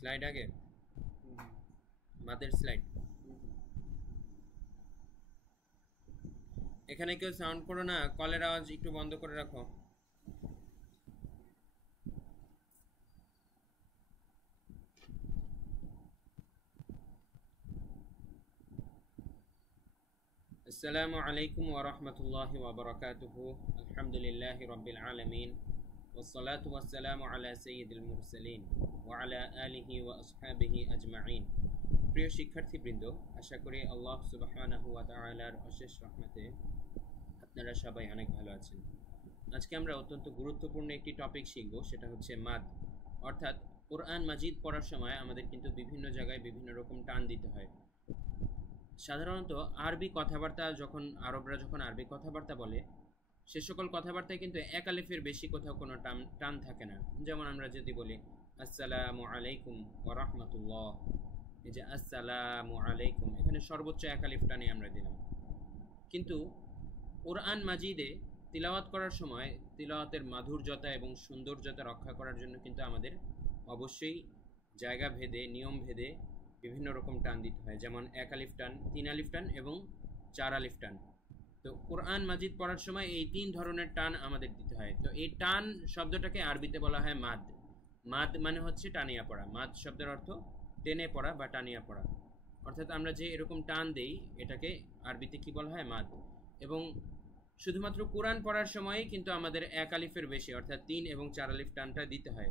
Slide আগে মাদের slide. এখানে কেউ সাউন্ড করো না, কলের আওয়াজ একটু বন্ধ করে রাখো। আসসালামু আলাইকুম ওয়া রাহমাতুল্লাহি ওয়া বারাকাতুহু। আলহামদুলিল্লাহি রাব্বিল আলামিন ওয়াসসালাতু ওয়াসসালামু আলা সাইয়্যিদিল মুরসালিন ওয়া আলা আলিহি ওয়া আসহাবিহি আজমাইন। প্রিয় শিক্ষার্থীবৃন্দ, আশা করি আল্লাহ সুবহানাহু ওয়া তাআলার অশেষ রহমতে আপনারা সবাই অনেক ভালো আছেন। আজকে আমরা অত্যন্ত গুরুত্বপূর্ণ একটি টপিক শিখব, সেটা হচ্ছে মাদ। অর্থাৎ কোরআন মাজিদ পড়ার সময় আমাদের কিন্তু বিভিন্ন জায়গায় বিভিন্ন রকম টান দিতে হয়। সাধারণত আরবি কথাবার্তা আরবরা যখন আরবি কথাবার্তা বলে, সে সকল কথাবার্তায় কিন্তু এক আলিফের বেশি কোথাও কোনো টান থাকে না। যেমন আমরা যদি বলি আসসালামু আলাইকুম ওয়া রাহমাতুল্লাহ, এই যে আসসালামু আলাইকুম, এখানে সর্বোচ্চ এক আলিফ টানে আমরা দিলাম। কিন্তু কোরআন মাজিদে তিলাওয়াত করার সময় তিলাওয়াতের মাধুর্যতা এবং সৌন্দর্যতা রক্ষা করার জন্য কিন্তু আমাদের অবশ্যই জায়গা ভেদে, নিয়ম ভেদে বিভিন্ন রকম টান দিতে হয়। যেমন এক আলিফ টান, তিন আলিফ টান এবং চার আলিফ টান। তো কোরআন মাজিদ পড়ার সময় এই তিন ধরনের টান আমাদের দিতে হয়। তো এই টান শব্দটাকে আরবিতে বলা হয় মাদ। মাদ মানে হচ্ছে টানিয়া পড়া। মাদ শব্দের অর্থ টেনে পড়া বা টানিয়া পড়া। অর্থাৎ আমরা যে এরকম টান দেই, এটাকে আরবিতে কি বলা হয়? মাদ। এবং শুধুমাত্র কোরআন পড়ার সময়ই কিন্তু আমাদের এক আলিফের বেশি অর্থাৎ তিন এবং চার আলিফ টানটা দিতে হয়।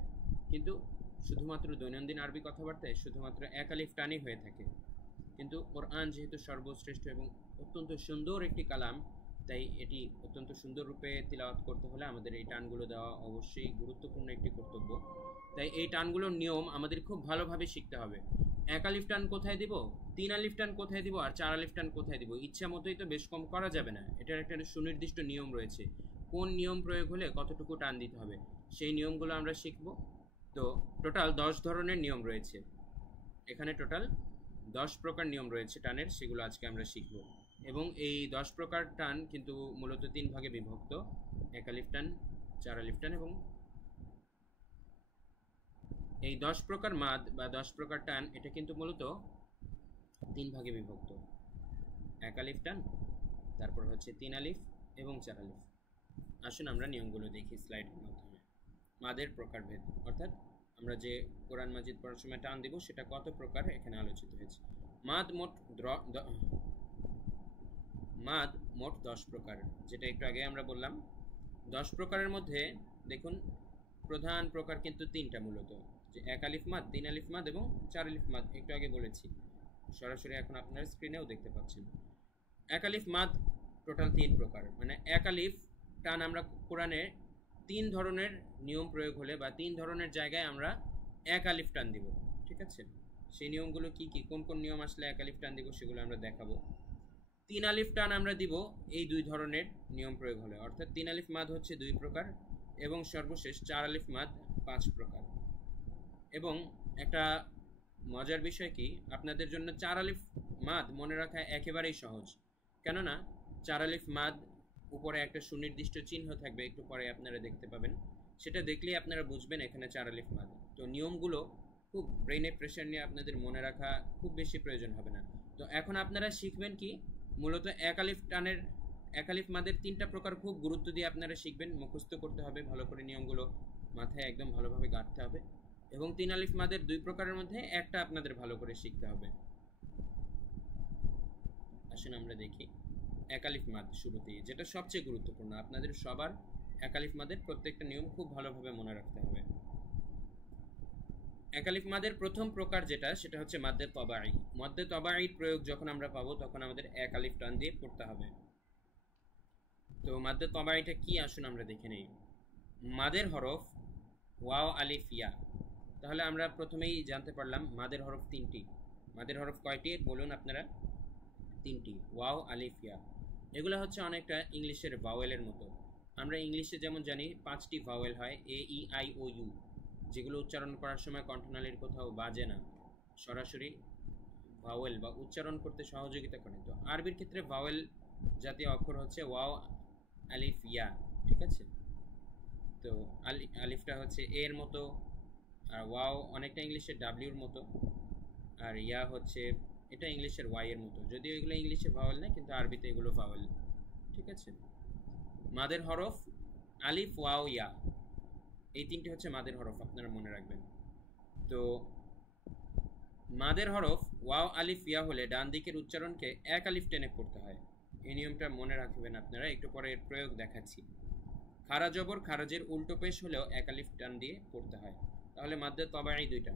কিন্তু শুধুমাত্র দৈনন্দিন আরবি কথাবার্তায় শুধুমাত্র এক আলিফ টানই হয়ে থাকে। কিন্তু কোরআন যেহেতু সর্বশ্রেষ্ঠ এবং অত্যন্ত সুন্দর একটি কালাম, তাই এটি অত্যন্ত সুন্দর রূপে তিলাওয়াত করতে হলে আমাদের এই টানগুলো দেওয়া অবশ্যই গুরুত্বপূর্ণ একটি কর্তব্য। তাই এই টানগুলোর নিয়ম আমাদের খুব ভালোভাবে শিখতে হবে। এক আলিফ টান কোথায় দিব, তিন আলিফ টান কোথায় দিব, আর চার আলিফ টান কোথায় দিব, ইচ্ছা মতোই তো বেশ কম করা যাবে না। এটার একটা সুনির্দিষ্ট নিয়ম রয়েছে, কোন নিয়ম প্রয়োগ হলে কতটুকু টান দিতে হবে, সেই নিয়মগুলো আমরা শিখব। তো টোটাল 10 ধরনের নিয়ম রয়েছে এখানে, টোটাল 10 প্রকার নিয়ম রয়েছে টানের, সেগুলো আজকে আমরা শিখব। এবং এই 10 প্রকার টান কিন্তু মূলত 3 ভাগে বিভক্ত: এক আলিফ টান, চার আলিফ টান এবং এই 10 প্রকার মাদ বা 10 প্রকার টান, এটা কিন্তু মূলত 3 ভাগে বিভক্ত: এক আলিফ টান, তারপর হচ্ছে 3 আলিফ এবং 4 আলিফ। আসুন আমরা নিয়মগুলো দেখি স্লাইডের মাধ্যমে। মাদের প্রকারভেদ, অর্থাৎ আমরা যে কোরআন মাজিদ পড়ার সময় টান দিব সেটা কত প্রকার এখানে আলোচিত হয়েছে। মাদ মোট 10 প্রকার, যেটা একটু আগে আমরা বললাম। 10 প্রকারের মধ্যে দেখুন প্রধান প্রকার কিন্তু 3টা, মূলত যে এক আলিফ মাদ, 3 আলিফ মাদ এবং 4 আলিফ মাদ। একটু আগে বলেছি, সরাসরি এখন আপনারা স্ক্রিনেও দেখতে পাচ্ছেন। এক আলিফ মাদ টোটাল 3 প্রকার, মানে এক আলিফ টান আমরা কোরআনে 3 ধরনের নিয়ম প্রয়োগ হলে বা 3 ধরনের জায়গায় আমরা এক আলিফ টান দিব। ঠিক আছে, সেই নিয়মগুলো কি কি, কোন কোন নিয়ম আসলে এক আলিফ টান দিব সেগুলো আমরা দেখাবো। 3 আলিফ টান আমরা দিব এই 2 ধরনের নিয়ম প্রয়োগ হলে, অর্থাৎ 3 আলিফ মাদ হচ্ছে 2 প্রকার এবং সর্বশেষ 4 আলিফ মাদ 5 প্রকার। এবং একটা মজার বিষয় কি, আপনাদের জন্য 4 আলিফ মাদ মনে রাখা একেবারেই সহজ। কেননা 4 আলিফ মাদ উপরে একটা সুনির্দিষ্ট চিহ্ন থাকবে, একটু পরে আপনারা দেখতে পাবেন। সেটা দেখলেই আপনারা বুঝবেন এখানে 4 আলিফ মাদ। তো নিয়মগুলো খুব ব্রেনে প্রেশার নিয়ে আপনাদের মনে রাখা খুব বেশি প্রয়োজন হবে না। তো এখন আপনারা শিখবেন কি, মূলত এক আলিফ মাদের 3টা প্রকার খুব গুরুত্ব দিয়ে আপনারা শিখবেন, মুখস্থ করতে হবে ভালো করে, নিয়মগুলো মাথায় একদম ভালোভাবে গাঁথতে হবে। এবং 3 আলিফ মাদের 2 প্রকারের মধ্যে একটা আপনাদের ভালো করে শিখতে হবে। আসুন আমরা দেখি এক আলিফ মাদ শুরুতেই, যেটা সবচেয়ে গুরুত্বপূর্ণ। আপনাদের সবার এক আলিফ মাদের প্রত্যেকটা নিয়ম খুব ভালোভাবে মনে রাখতে হবে। এক আলিফ মাদের প্রথম প্রকার যেটা, সেটা হচ্ছে মাদ্দে তবাঈ। মাদ্দে তবাঈর প্রয়োগ যখন আমরা পাবো তখন আমাদের এক আলিফ টান দিয়ে পড়তে হবে। তো মাদ্দে তবাঈটা কি, আসুন আমরা দেখে নেই। মাদের হরফ ওয়াও আলিফ ইয়া। তাহলে আমরা প্রথমেই জানতে পারলাম মাদের হরফ 3টি। মাদের হরফ কয়টি বলুন আপনারা? 3টি, ওয়াও আলিফ ইয়া। এগুলো হচ্ছে অনেকটা ইংলিশের ভাওয়েলের মতো। আমরা ইংলিশে যেমন জানি 5টি ভাওয়েল হয়, এ ই আই ও ইউ, যেগুলো উচ্চারণ করার সময় কণ্ঠনালীর কোথাও বাজে না, সরাসরি ভাওয়েল বা উচ্চারণ করতে সহযোগিতা করে। তো আরবির ক্ষেত্রে ভাওয়েল জাতীয় অক্ষর হচ্ছে ওয়াও আলিফ ইয়া। ঠিক আছে, তো আলিফটা হচ্ছে এর মতো আর ওয়াও অনেকটা ইংলিশের ডাব্লিউর মতো, আর ইয়া হচ্ছে এটা ইংলিশের ওয়াই এর মতো, যদিও এগুলো ইংলিশে ভাওয়াল না কিন্তু আরবিতে এগুলো ভাওয়াল। ঠিক আছে, মাদের হরফ আলিফ ওয়াও ইয়া, এই তিনটি হচ্ছে মাদের হরফ, আপনারা মনে রাখবেন। তো মাদের হরফ ওয়াও আলিফ ইয়া হলে ডান দিকের উচ্চারণকে এক আলিফ টেনে পড়তে হয়। এই নিয়মটা মনে রাখবেন আপনারা, একটু পরে এর প্রয়োগ দেখাচ্ছি। খারা জবর খারাজের উল্টো পেশ হলেও এক আলিফ টান দিয়ে পড়তে হয়। তাহলে মাদ্দে তবাই দুইটা।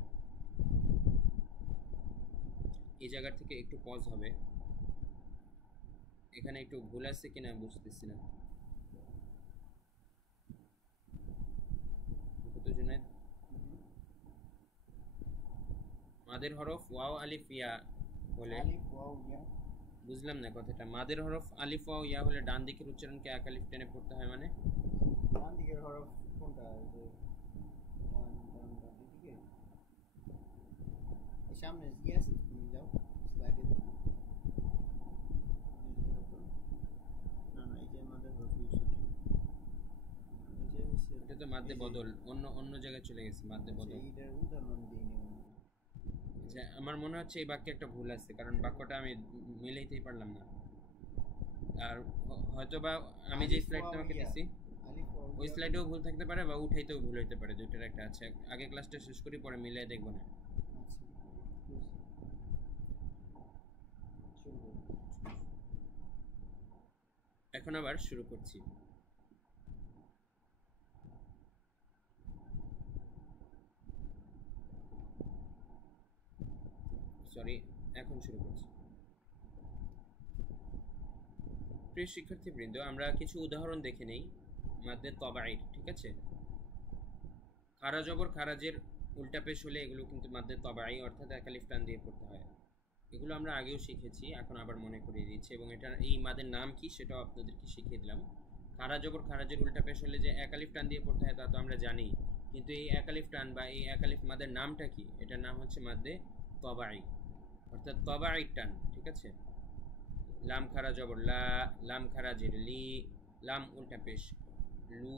এই জায়গা থেকে একটু পজ হবে, এখানে একটু ভুল আছে কিনা বুঝতেছি না। মাদের হরফ ওয়াও আলিফ ইয়া হলে, বুঝলাম না কথাটা। মাদের হরফ আলিফ ওয়াও ইয়া হলে ডান দিকের উচ্চারণকে এক আলিফ টেনে পড়তে হয়, মানে ডান দিকের হরফ কোনটা? সামনে ইয়েস, তুমি যাও স্লাইডে। না না, এই যে আমাদের হরফ এটা তো মাদ্দে বদল, অন্য অন্য জায়গায় চলে গেছে মাদ্দে বদল। এইটার উদাহরণ দিইনি। আচ্ছা, আমার মনে হচ্ছে এই বাক্যে একটা ভুল আছে, কারণ বাক্যটা আমি মিলাইতেই পারলাম না। আর হয়তোবা আমি যে স্লাইড তোমাকে দিছি ওই স্লাইডেও ভুল থাকতে পারে, বা উঠাইতেও ভুল হইতে পারে, দুইটার একটা আছে। আগে ক্লাসটা শেষ করি, পরে মিলাই দেখবো না। এখন আবার শুরু করছি। সরি, এখন শুরু করছি। প্রিয় শিক্ষার্থীবৃন্দ, আমরা কিছু উদাহরণ দেখে নেই মাদ্দে তবাইর। ঠিক আছে, খারা জবর খারাজের উল্টা পেশ হলে এগুলো কিন্তু মাদ্দে তবাই, অর্থাৎ এক আলিফ টান দিয়ে পড়তে হয়। এগুলো আমরা আগেও শিখেছি, এখন আবার মনে করিয়ে দিচ্ছি, এবং এটার এই মাদের নাম কি সেটাও আপনাদেরকে শিখিয়ে দিলাম। খারা জবর খারাজের উল্টা পেশ হলে যে এক আলিফ টান দিয়ে পড়তে হয় তা তো আমরা জানি, কিন্তু এই এক আলিফ টান বা এই এক আলিফ মাদের নামটা কি? এটার নাম হচ্ছে মাদ্দে তবাই, অর্থাৎ তবাই টান। ঠিক আছে, লাম খারা জবর লা, লাম খারাজের লি, লাম উল্টা পেশ লু।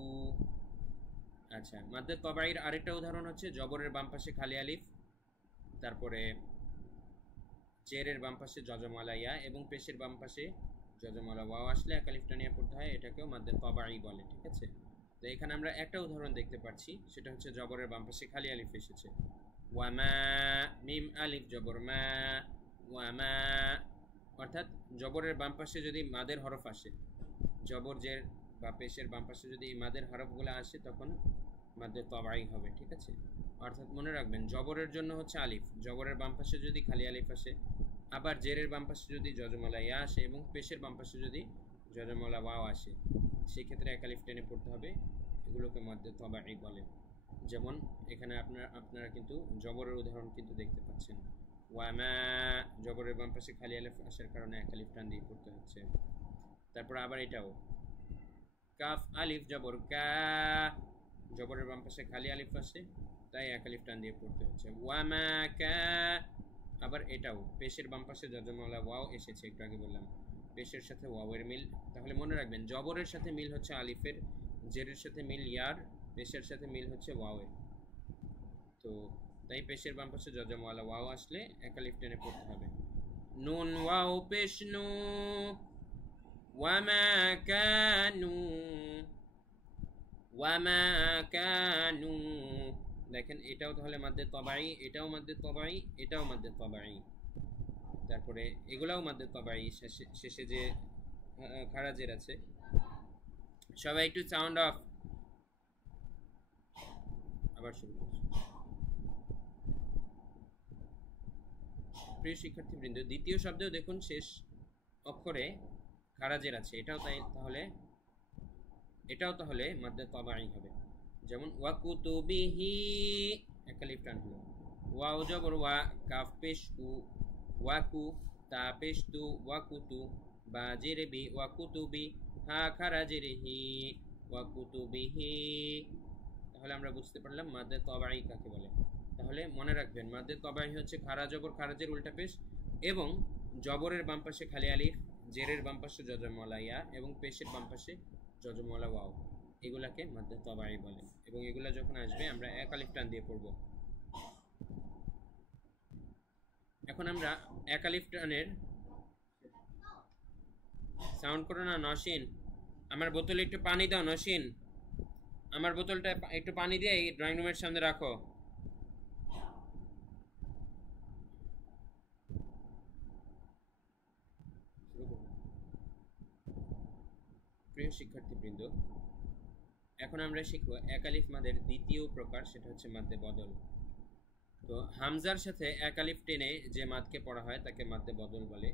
আচ্ছা, মাদ্দে তবাইর আরেকটা উদাহরণ হচ্ছে জবরের বাম পাশে খালি আলিফ, তারপরে জেরের বাম পাশে জজমালা ইয়া এবং পেশের বাম পাশে জজমালা ওয়াও আসলে এক আলিফ টানিয়ে পড়তে হয়, এটাকেও মাদ্দে তবাই বলে। ঠিক আছে, তো এখানে আমরা একটা উদাহরণ দেখতে পাচ্ছি, সেটা হচ্ছে জবরের বাম পাশে খালি আলিফ এসেছে, ওয়ামা মিম আলিফ জবর মা, ওয়ামা। অর্থাৎ জবরের বাম পাশে যদি মাদের হরফ আসে, জবর জের বা পেশের বাম পাশে যদি এই মাদের হরফগুলো আসে, তখন মাদ্দে তবাই হবে। ঠিক আছে, অর্থাৎ মনে রাখবেন জবরের জন্য হচ্ছে আলিফ, জবরের বাম পাশে যদি খালি আলিফ আসে, আবার জেরের বাম পাশে যদি জজমলা ইয়া আসে এবং পেশের বাম পাশে যদি জজমলা ওয়াও আসে, সেক্ষেত্রে এক আলিফ টেনে পড়তে হবে। এগুলোকে মাদ্দে তবাই বলে। যেমন এখানে আপনারা কিন্তু জবরের উদাহরণ কিন্তু দেখতে পাচ্ছেন, ওয়ামা জবরের বাম পাশে খালি আলিফ আসার কারণে এক আলিফ টান দিয়ে পড়তে হচ্ছে। তারপর আবার এটাও কাফ আলিফ জবর কা, জবরের বাম পাশে খালি আলিফ আসে, তাই এক আলিফ টান দিয়ে পড়তে হচ্ছে, ওয়ামা কা। আবার এটাও পেশের বাম পাশে জজমলা ওয়াও এসেছে, একটু আগে বললাম পেশের সাথে ওয়াওয়ের মিল। তাহলে মনে রাখবেন জবরের সাথে মিল হচ্ছে আলিফের, জেরের সাথে মিল ইয়ার, পেশের সাথে মিল হচ্ছে ওয়াওয়ের। তো তাই পেশের বাম পাশে জজমওয়ালা ওয়াও আসলে এক আলিফ টেনে পড়তে হবে। নুন ওয়াও পেশ নু, ওয়ামা কানু, ওয়ামা কানু। দেখেন এটাও তাহলে মাদ্দে তবাই, এটাও মাদ্দে তবাই, এটাও মাদ্দে তবাই, তারপরে এগুলাও মাদ্দে তবাই। শেষে যে খারাজের আছে, সবাই একটু সাউন্ড অফ। আবার শুরু করছি। প্রিয় শিক্ষার্থীবৃন্দ, দ্বিতীয় শব্দেও দেখুন শেষ অক্ষরে খারাজের আছে, এটাও তাহলে মাদ্দে তবাই হবে। যেমন ওয়াকুতুবিহি, এক আলিফ টান হলো, ওয়াও জবর ওয়া, কাফ পেশ কু, ওয়াকু, তা পেশ তু, ওয়াকুতু, বা জেরে বি, ওয়াকুতুবি, হা খারাজের হি, ওয়াকুতুবিহি। তাহলে আমরা বুঝতে পারলাম মাদ্দে তবাই কাকে বলে। তাহলে মনে রাখবেন মাদ্দে তবাই হচ্ছে খারা জবর খারাজের উল্টা পেশ, এবং জবরের বাম পাশে খালি আলিফ, জেরের বাম পাশে জজমওয়ালা ইয়া এবং পেশের বাম পাশে জজমওয়ালা ওয়াও, এগুলাকে মাদ্দে তবাই বলে। এবং এগুলা যখন আসবে আমরা এক আলিফ টান দিয়ে পড়বো, এখন আমরা একালিফ টানের সাউন্ড করো না নসীন। আমার বোতলে একটু পানি দাও নসীন, আমার বোতলটা একটু পানি দিয়ে এই ড্রয়িং রুমের সামনে রাখো। প্রিয় শিক্ষার্থীবৃন্দ, এখন আমরা শিখব একালিফ মাদের দ্বিতীয় প্রকার, সেটা হচ্ছে মাদ্দে বদল। তো হামজার সাথে একালিফ টেনে যে মাদকে পড়া হয় তাকে মাদ্দে বদল বলে।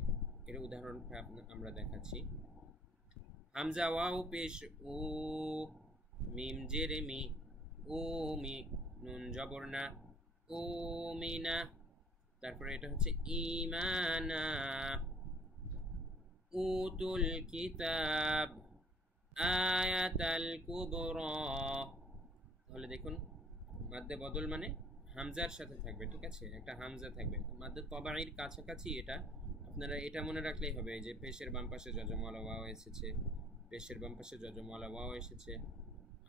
এর উদাহরণটা আমরা দেখাচ্ছি। হামজা ওয়াও পেশ উ, মিম জেরে মি, ও মি, নুন জবর না, ও মিনা। তারপরে এটা হচ্ছে ইমানা, উতুল কিতাব, আয়াতাল কুবরা। তাহলে দেখুন মাদ্দে বদল মানে হামজার সাথে থাকবে, ঠিক আছে, একটা হামজা থাকবে। মাদ্দে তবাইর কাছাকাছি এটা, আপনারা এটা মনে রাখলেই হবে যে পেশের বাম পাশে যজমওয়ালা ওয়াও এসেছে, পেশের বাম পাশে যজমওয়ালা ওয়াও এসেছে,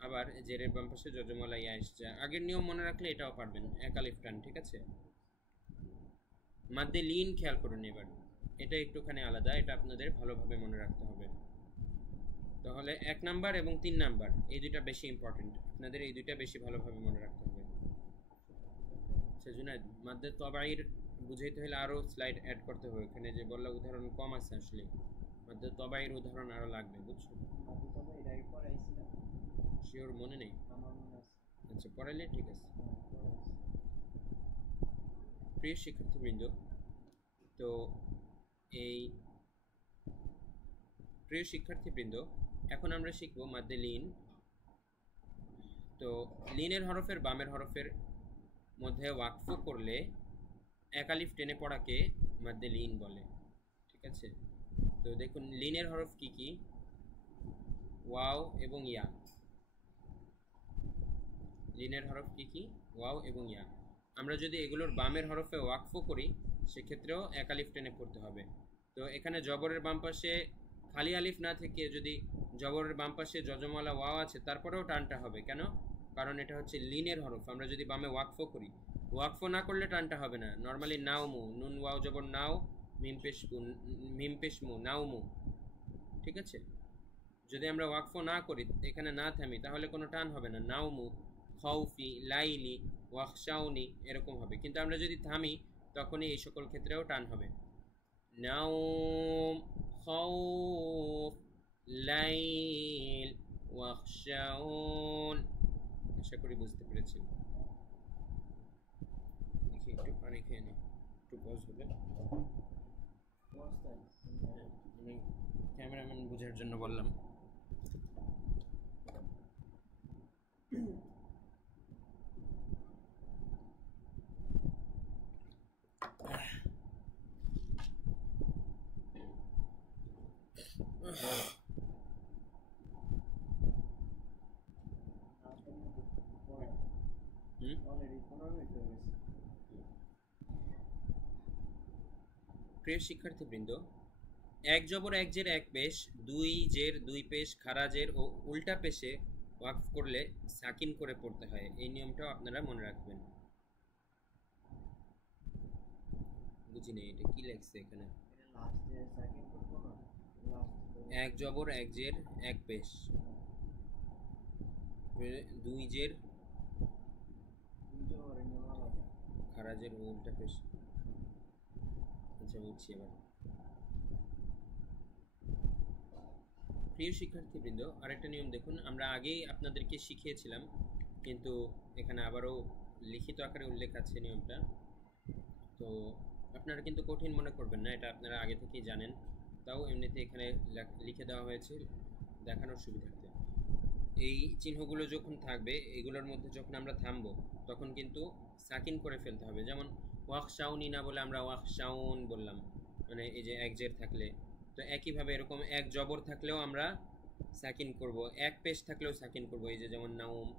আবার জেরের বাম পাশে যজমওয়ালা ইয়া এসেছে। আগের নিয়ম মনে রাখলে এটাও পারবেন, এক আলিফ টান, ঠিক আছে। মাদ্দে লিন খেয়াল করুন এবার, এটা একটুখানি আলাদা, এটা আপনাদের ভালোভাবে মনে রাখতে হবে। তাহলে 1 নাম্বার এবং 3 নাম্বার এই দুইটা বেশি ইম্পর্টেন্ট, আপনাদের এই দুইটা বেশি ভালোভাবে মনে রাখতে হবে। সেজন্য মাদ্দে তবাইর বুঝাইতে হলে আরও স্লাইড অ্যাড করতে হবে, এখানে যে বললা উদাহরণ কম আছে, আসলে মাদ্দে তবাইর উদাহরণ আরও লাগবে, বুঝছো? শিওর মনে নেই? আচ্ছা, পড়াইলে ঠিক আছে। প্রিয় শিক্ষার্থীবৃন্দ, তো এই প্রিয় শিক্ষার্থীবৃন্দ এখন আমরা শিখব মাদ্দে লিন। তো লিনের হরফের বামের হরফের মধ্যে ওয়াকফ করলে একালিফ টেনে পড়াকে মাদ্দে লিন বলে, ঠিক আছে। তো দেখুন লিনের হরফ কি কি, ওয়াও এবং ইয়া। লিনের হরফ কি কি, ওয়াও এবং ইয়া। আমরা যদি এগুলোর বামের হরফে ওয়াকফ করি সেক্ষেত্রেও একালিফ টেনে পড়তে হবে। তো এখানে জবরের বাম পাশে খালি আলিফ না থেকে যদি জবরের বাম পাশে যজমওয়ালা ওয়াও আছে তারপরেও টানটা হবে, কেন? কারণ এটা হচ্ছে লিনের হরফ। আমরা যদি বামে ওয়াকফ করি, ওয়াকফ না করলে টানটা হবে না। নর্মালি নাও মু, নুন ওয়াও জবর নাও, মিম পেশ মু, নাও মু, ঠিক আছে। যদি আমরা ওয়াকফ না করি, এখানে না থামি, তাহলে কোনো টান হবে না। নাও মু, খাউফি, লাইলি, ওয়াখশাউনি এরকম হবে। কিন্তু আমরা যদি থামি তখনই এই সকল ক্ষেত্রেও টান হবে। নাওম, খাউফ, লাইল, ওয়াখশাউন। আশা করি বুঝতে পেরেছি। দেখি একটু পানি খেয়ে নিই, একটু পজ হবে। আমি ক্যামেরাম্যান বোঝার জন্য বললাম। প্রিয় শিক্ষার্থীবৃন্দ, এক জবর এক জের এক পেশ, দুই জের দুই পেশ, খারাজের ও উল্টা পেশে ওয়াকফ করলে সাকিন করে পড়তে হয়। এই নিয়মটাও আপনারা মনে রাখবেন। বুঝিনি এটা কি লেখছে এখানে। এক জবর এক জের এক পেশ, দুই জের খারাজের ও উল্টা পেশ। আচ্ছা বুঝছি এবার। প্রিয় শিক্ষার্থীবৃন্দ, আরেকটা নিয়ম দেখুন, আমরা আগেই আপনাদেরকে শিখিয়েছিলাম কিন্তু এখানে আবারও লিখিত আকারে উল্লেখ আছে নিয়মটা। তো আপনারা কিন্তু কঠিন মনে করবেন না, এটা আপনারা আগে থেকেই জানেন, তাও এমনিতে এখানে লিখে দেওয়া হয়েছে দেখানোর সুবিধার্থে। এই চিহ্নগুলো যখন থাকবে, এগুলোর মধ্যে যখন আমরা থামবো তখন কিন্তু সাকিন করে ফেলতে হবে। যেমন ওয়াখশাউনি না বলে আমরা ওয়াখশাউন বললাম, মানে এই যে এক জের থাকলে। তো একইভাবে এরকম এক জবর থাকলেও আমরা সাকিন করব, এক পেশ থাকলেও সাকিন করব, এই যে যেমন নাউম।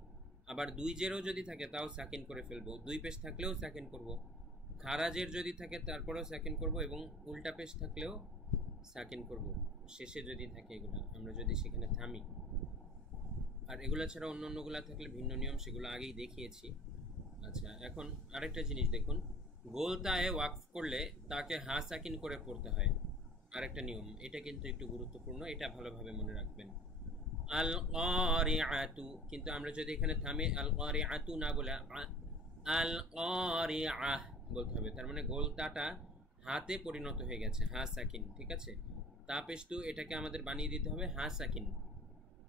আবার দুই জেরও যদি থাকে তাও সাকিন করে ফেলবো, দুই পেশ থাকলেও সাকিন করব, খারাজের যদি থাকে তারপরেও সাকিন করব, এবং উল্টা পেশ থাকলেও সাকিন করব শেষে যদি থাকে। এগুলো আমরা যদি সেখানে থামি। আর এগুলো ছাড়া অন্য অন্যগুলো থাকলে ভিন্ন নিয়ম, সেগুলো আগেই দেখিয়েছি। আচ্ছা, এখন আরেকটা জিনিস দেখুন, গোলতায় ওয়াকফ করলে তাকে হা সাকিন করে পড়তে হয়। আরেকটা নিয়ম, এটা কিন্তু একটু গুরুত্বপূর্ণ, এটা ভালোভাবে মনে রাখবেন। আল কারিআতু, কিন্তু আমরা যদি এখানে থামে আল কারিআতু না বলে আল কারিআহ বলতে হবে। তার মানে গোলতাটা হাতে পরিণত হয়ে গেছে, হা সাকিন। ঠিক আছে, তাপেস্তু এটাকে আমাদের বানিয়ে দিতে হবে হা সাকিন,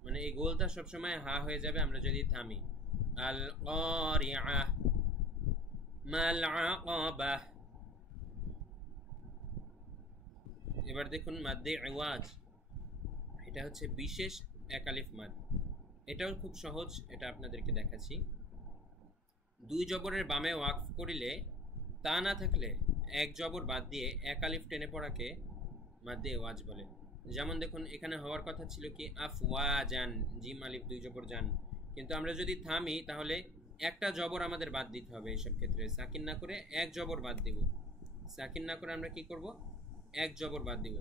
মানে এই গোলটা সবসময় হা হয়ে যাবে আমরা যদি থামি। আল কারিআহ মাল আকাবাহ। এবার দেখুন মাদ্দে ইওয়াজ, এটা হচ্ছে বিশেষ একালিফ মাদ। এটাও খুব সহজ, এটা আপনাদেরকে দেখাচ্ছি। দুই জবরের বামে ওয়াকফ করিলে তা না থাকলে এক জবর বাদ দিয়ে একালিফ টেনে পড়াকে মাদ্দে ইওয়াজ বলে। যেমন দেখুন এখানে হওয়ার কথা ছিল কি আফওয়াজান, জিম আলিফ দুই জবর জান, কিন্তু আমরা যদি থামি তাহলে একটা জবর আমাদের বাদ দিতে হবে। এইসব ক্ষেত্রে সাকিন না করে এক জবর বাদ দিব। সাকিন না করে আমরা কি করব, এক জবর বাদ দিব।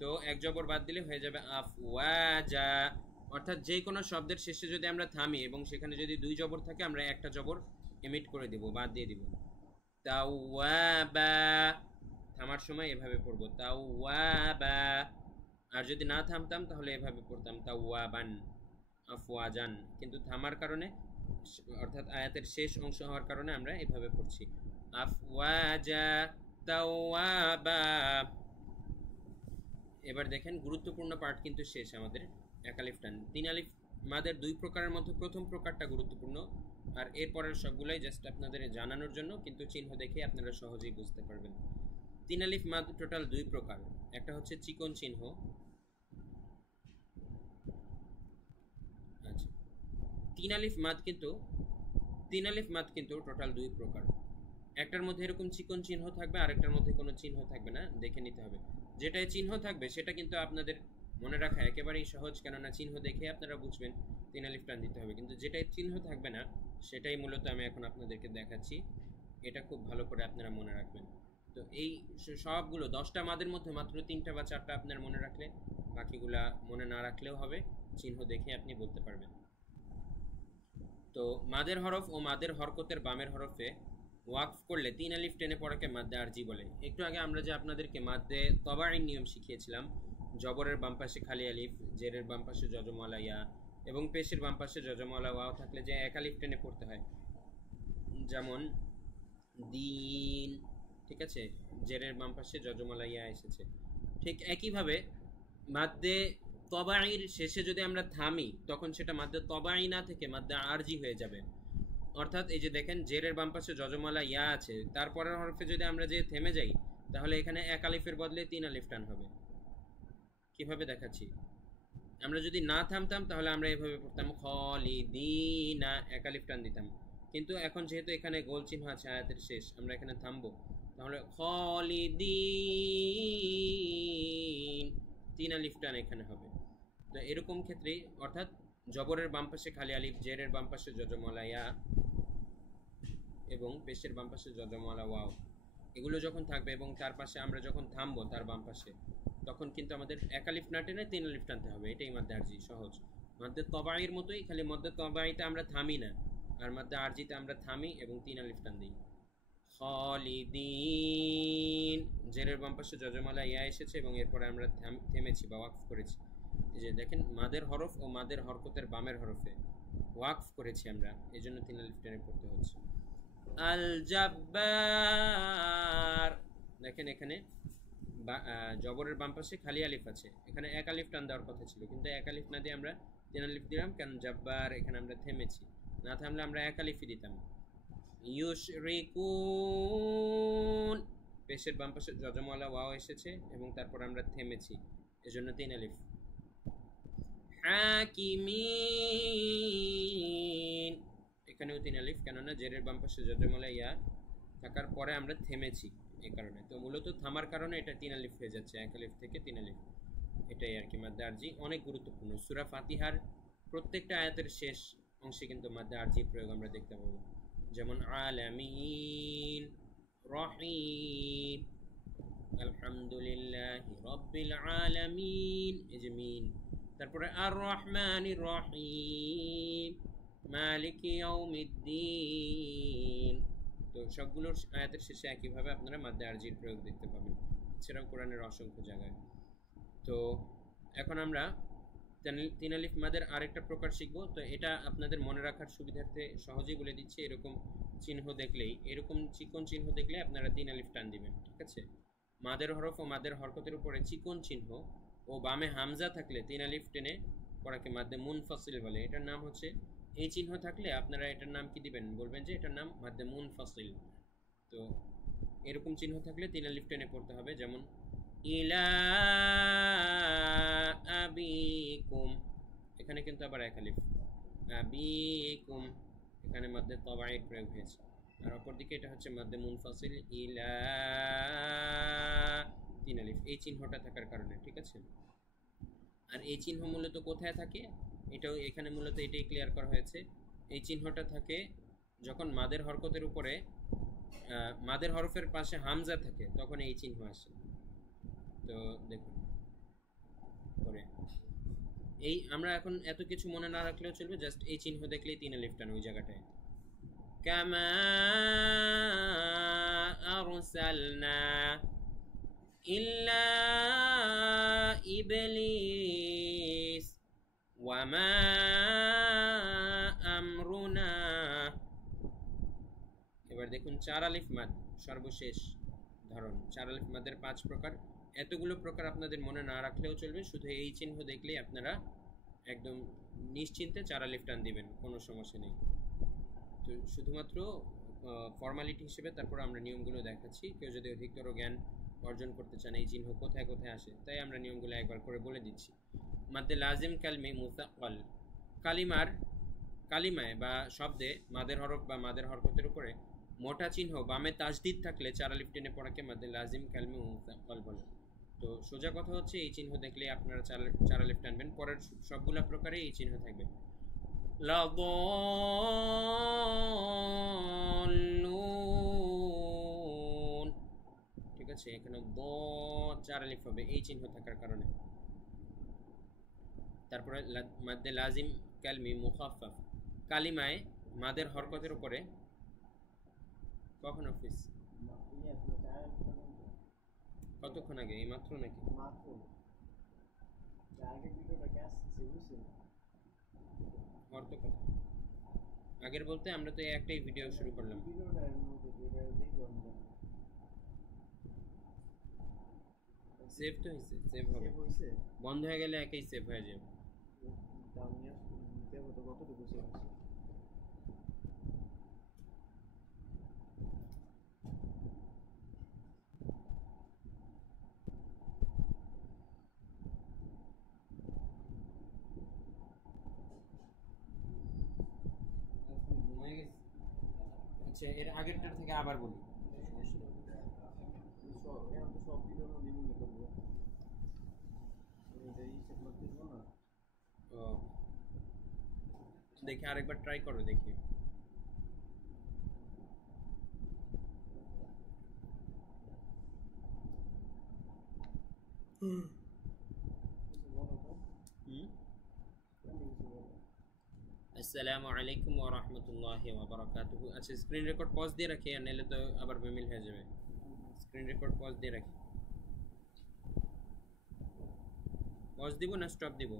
তো এক জবর বাদ দিলে হয়ে যাবে আফওয়াজা। অর্থাৎ যে কোনো শব্দের শেষে যদি আমরা থামি এবং সেখানে যদি দুই জবর থাকে আমরা একটা জবর এমিট করে দিব, বাদ দিয়ে দিব। তাওয়াবা, থামার সময় এভাবে পড়বো তাওয়াবা। আর যদি না থামতাম তাহলে এভাবে পড়তাম তাওয়াবান আফওয়াজান। কিন্তু থামার কারণে অর্থাৎ আয়াতের শেষ অংশ হওয়ার কারণে আমরা এভাবে পড়ছি আফওয়াজা তাওয়াবা। এবার দেখেন গুরুত্বপূর্ণ পার্ট কিন্তু শেষ আমাদের একালিফ টান। তিন আলিফ মাদের দুই প্রকারের মধ্যে প্রথম প্রকারটা গুরুত্বপূর্ণ, আর এরপরের সবগুলাই জাস্ট আপনাদের জানানোর জন্য, কিন্তু চিহ্ন দেখে আপনারা সহজেই বুঝতে পারবেন। তিন আলিফ মাদ টোটাল দুই প্রকার, একটা হচ্ছে চিকন চিহ্ন। আচ্ছা, তিন আলিফ মাদ কিন্তু টোটাল দুই প্রকার। একটার মধ্যে এরকম চিকন চিহ্ন থাকবে, আরেকটার মধ্যে কোনো চিহ্ন থাকবে না, দেখে নিতে হবে। যেটাই চিহ্ন থাকবে সেটা কিন্তু আপনাদের মনে রাখা একেবারেই সহজ, কেননা চিহ্ন দেখে আপনারা বুঝবেন তিন আলিফ টান দিতে হবে। কিন্তু যেটাই চিহ্ন থাকবে না সেটাই মূলত আমি এখন আপনাদেরকে দেখাচ্ছি, এটা খুব ভালো করে আপনারা মনে রাখবেন। তো এই সবগুলো 10টা মাদের মধ্যে মাত্র 3টা বা 4টা আপনার মনে রাখলে, বাকিগুলা মনে না রাখলেও হবে, চিহ্ন দেখে আপনি বলতে পারবেন। তো মাদের হরফ ও মাদের হরকতের বামের হরফে ওয়াকফ করলে তিন আলিফ টেনে পড়াকে মাদ্দে আরজি বলে। একটু আগে আমরা যে আপনাদেরকে মাদ্দে তবাইন নিয়ম শিখিয়েছিলাম, জবরের বাম পাশে খালি আলিফ, জেরের বাম পাশে জজমওয়ালা ইয়া এবং পেশের বাম পাশে জজমওয়ালা ওয়াও থাকলে যে এক আলিফ টেনে পড়তে হয়, যেমন দিন। ঠিক আছে, জেরের বাম পাশে জজমওয়ালা ইয়া এসেছে। ঠিক একইভাবে মাদ্দে তবাইর শেষে যদি আমরা থামি তখন সেটা মাদ্দে তবাই না থেকে মাদ্দে আরজি হয়ে যাবে। অর্থাৎ এই যে দেখেন জেরের বাম পাশে জজমালা ইয়া আছে, তারপরের হরফে যদি আমরা যে থেমে যাই তাহলে এখানে এক আলিফের বদলে তিন আলিফ টান হবে। কিভাবে দেখাচ্ছি, আমরা যদি না থামতাম তাহলে আমরা এভাবে পড়তাম খালিদিনা, এক আলিফ টান দিতাম। কিন্তু এখন যেহেতু এখানে গোল চিহ্ন আছে আয়াতের শেষ, আমরা এখানে থামবো, তাহলে খালিদিন, তিন আলিফ টান এখানে হবে। তো এরকম ক্ষেত্রে অর্থাৎ জবরের বাম পাশে খালি আলিফ, জেরের বাম পাশে জজমওয়ালা ইয়া এবং পেশের বাম পাশে জজমওয়ালা ওয়াও, এগুলো যখন থাকবে এবং তার পাশে আমরা যখন থামবো তার বাম পাশে, তখন কিন্তু আমাদের এক আলিফ না টেনে তিন আলিফ টানতে হবে। এটাই মাদ্দে আরজি, সহজ। মাদ্দে তবাইয়ের মতোই, খালি মাদ্দে তবাইতে আমরা থামি না, আর মাদ্দে আরজিতে আমরা থামি এবং তিন আলিফ টান দিই। খালিদিন, জেরের বাম পাশে জজমালা ইয়া এসেছে এবং এরপরে আমরা থেমেছি বা ওয়াকফ করেছি। এই যে দেখেন মাদের হরফ ও মাদের হরকতের বামের হরফে ওয়াকফ করেছি আমরা, এই জন্য তিন আলিফ টেনে পড়তে হচ্ছে। আল জাব্বার, দেখেন এখানে জবরের বাম পাশে খালি আলিফ আছে, এখানে এক আলিফ টান দেওয়ার কথা ছিল, কিন্তু এক আলিফ না দিয়ে আমরা তিন আলিফ দিলাম, কারণ জাব্বার এখানে আমরা থেমেছি, না থামলে আমরা এক আলিফই দিতাম। ইউশরিকুন, পেশের বাম পাশে জজমওয়ালা ওয়াও এসেছে এবং তারপর আমরা থেমেছি, এজন্য তিন আলিফ। হাকিমিন, এখানেও তিন আলিফ, কেননা জেরের বাম পাশে জজমওয়ালা ইয়া থাকার পরে আমরা থেমেছি, এই কারণে। তো মূলত থামার কারণে এটা তিন আলিফ হয়ে যাচ্ছে, এক আলিফ থেকে তিন আলিফ, এটাই আর কি মাদ্দে আরজি। অনেক গুরুত্বপূর্ণ, সূরা ফাতিহার প্রত্যেকটা আয়াতের শেষ অংশে কিন্তু মাদ্দে আরজি প্রয়োগ আমরা দেখতে পাবো, যেমন আলামিন, রহিম, আলহামদুলিল্লাহি রাব্বিল আলামিন, এই যে মিন, তারপরে আর রহমানির রহিম, মালিকি ইয়াউমিদ্দিন। তো সবগুলোর আয়াতের শেষে একইভাবে আপনারা মাদ্দে আরজির প্রয়োগ দেখতে পাবেন, এছাড়াও কোরআনের অসংখ্য জায়গায়। তো এখন আমরা তিন আলিফ মাদের আরেকটা প্রকার শিখবো। তো এটা আপনাদের মনে রাখার সুবিধার্থে সহজেই বলে দিচ্ছি। এরকম চিহ্ন দেখলেই, এরকম চিকন চিহ্ন দেখলে আপনারা তিন আলিফ টান দিবেন, ঠিক আছে? মাদের হরফ ও মাদের হরকতের উপরে চিকন চিহ্ন ও বামে হামজা থাকলে তিন আলিফ টেনে পড়াকে মাদ্দে মুনফাসিল বলে। এটার নাম হচ্ছে, এই চিহ্ন থাকলে আপনারা এটার নাম কি দিবেন? বলবেন যে এটার নাম মাদ্দে মুনফাসিল। তো এরকম চিহ্ন থাকলে তিন আলিফ টেনে পড়তে হবে, যেমন ইলা আবিকুম, এখানে কিন্তু আবার এক আলিফ, আবিকুম, এখানে মাদ্দে তাবাঈর প্রয়োগ হয়েছে। আর অপরদিকে এটা হচ্ছে মাদ্দে মুনফাসিল, ইলা, তিন আলিফ, এই চিহ্নটা থাকার কারণে, ঠিক আছে? আর এই চিহ্ন মূলত কোথায় থাকে, এটাও এখানে মূলত এটাই ক্লিয়ার করা হয়েছে। এই চিহ্নটা থাকে যখন মাদের হরকতের উপরে মাদের হরফের পাশে হামজা থাকে, তখন এই চিহ্ন আসে। তো দেখুন পরে, এই আমরা এখন এত কিছু মনে না রাখলেও চলবে, জাস্ট এই চিহ্ন দেখলেই তিন আলিফ টান ওই জায়গাটায়। কামা আরসালনা ইল্লা ইবলিস ওয়া মা আমরুনা। এবার দেখুন চার আলিফ মাদ, সর্বশেষ ধরন। চার আলিফ মাদের 5 প্রকার। এতগুলো প্রকার আপনাদের মনে না রাখলেও চলবে, শুধু এই চিহ্ন দেখলেই আপনারা একদম নিশ্চিন্তে চার আলিফ টান দিবেন, কোনো সমস্যা নেই। তো শুধুমাত্র ফর্মালিটি হিসেবে তারপর আমরা নিয়মগুলো দেখাচ্ছি। কেউ যদি অধিকতর জ্ঞান অর্জন করতে চান এই চিহ্ন কোথায় কোথায় আসে, তাই আমরা নিয়মগুলো একবার করে বলে দিচ্ছি। মাদ্দে লাজিম কালমে মুতাক্কাল, কালিমায় বা শব্দে মাদের হরফ বা মাদের হরকতের উপরে মোটা চিহ্ন বামে তাজদিদ থাকলে চার আলিফ টেনে পড়াকে মাদ্দে লাজিম কালমে মুতাক্কাল বলে। তো সোজা কথা হচ্ছে, এই চিহ্ন দেখলে আপনারা চার আলিফ টানবেন। পরের সবগুলা প্রকারে এই চিহ্ন থাকবে। লাদুন, ঠিক আছে? এখানে চার আলিফ হবে এই চিহ্ন থাকার কারণে। তারপরে মাদ্দে লাজিম কালমি মুখাফফাফ, কালিমায় মাদের হরকতের উপরে কখন অফিস কতক্ষণ আগে, এই মাত্র নাকি? অর্থ কথা আগের বলতে আমরা তো একটাই ভিডিও শুরু করলাম। সেভ তো হয়েছে, সেভ হবে, বন্ধ হয়ে গেলে একই সেভ হয়ে যাবে। আচ্ছা, এর আগেরটার থেকে আবার বলি। দেখি আরেকবার ট্রাই করো, দেখি। আসসালামু আলাইকুম ওয়া রাহমাতুল্লাহি ওয়া বারাকাতুহু। আচ্ছা, স্ক্রিন রেকর্ড পজ দিয়ে রাখি, আর নাহলে তো আবার বেমিল হয়ে যাবে। স্ক্রিন রেকর্ড পজ দিয়ে রাখি। পজ দিব না স্টপ দিব?